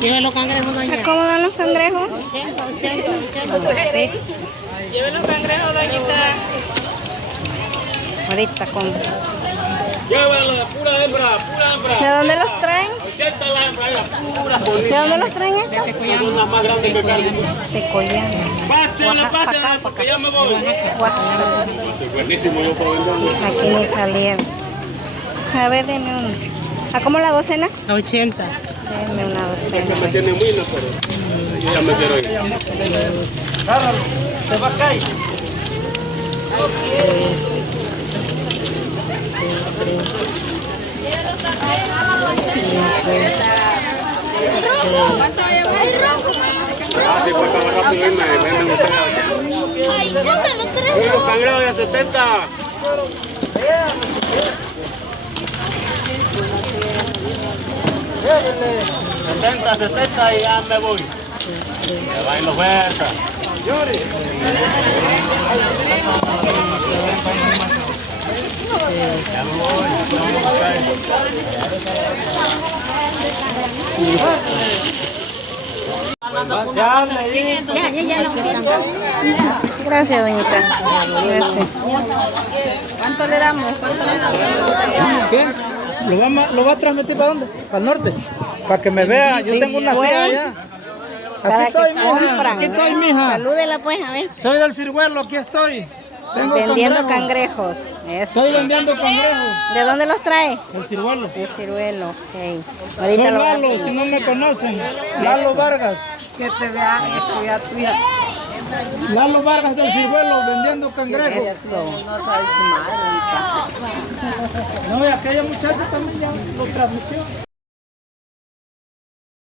Lleven los cangrejos allá. ¿Cómo dan los cangrejos? 80, 80, 80. Sí. Lleven los cangrejos, doñita. Ahorita compro. Llévala, pura hembra, pura hembra. ¿De dónde los traen? 80 la hembra, pura ¿De dónde los traen estos? Son las más grandes que cargan. De Collán. Pásenla, porque ya me voy. Oaxaca. Buenísimo, yo puedo venderlo. Aquí ni salieron. A ver, deme uno. ¿A cómo la docena? A 80. Deme una docena. Me tiene muy pero yo ya me quiero ir. Se va a caer. Ah, sí, por favor, rápido, venme ustedes. Los cangrejos de 70. 70 y ya me voy. Me va en los vergas. Ya me voy. Gracias, doñita. Gracias. ¿Cuánto le damos? ¿Qué? ¿Lo va a transmitir para dónde? ¿Para el norte? Para que me vea. Yo tengo una silla allá. Para Aquí estoy, que mija. compran. Aquí estoy, mija. Salúdela pues, a ver. Soy del ciruelo, aquí estoy. Tengo Vendiendo cangrejos. cangrejos. Eso. Estoy vendiendo cangrejos. ¿De dónde los trae? El ciruelo. De Ciruelo. Ok. Soy Ahorita lo Lalo, voy a si no me conocen. Lalo Vargas. Que te vean estudiar tuya. Lalo Vargas del ciruelo vendiendo cangrejos. No, y aquella muchacha también ya lo transmitió.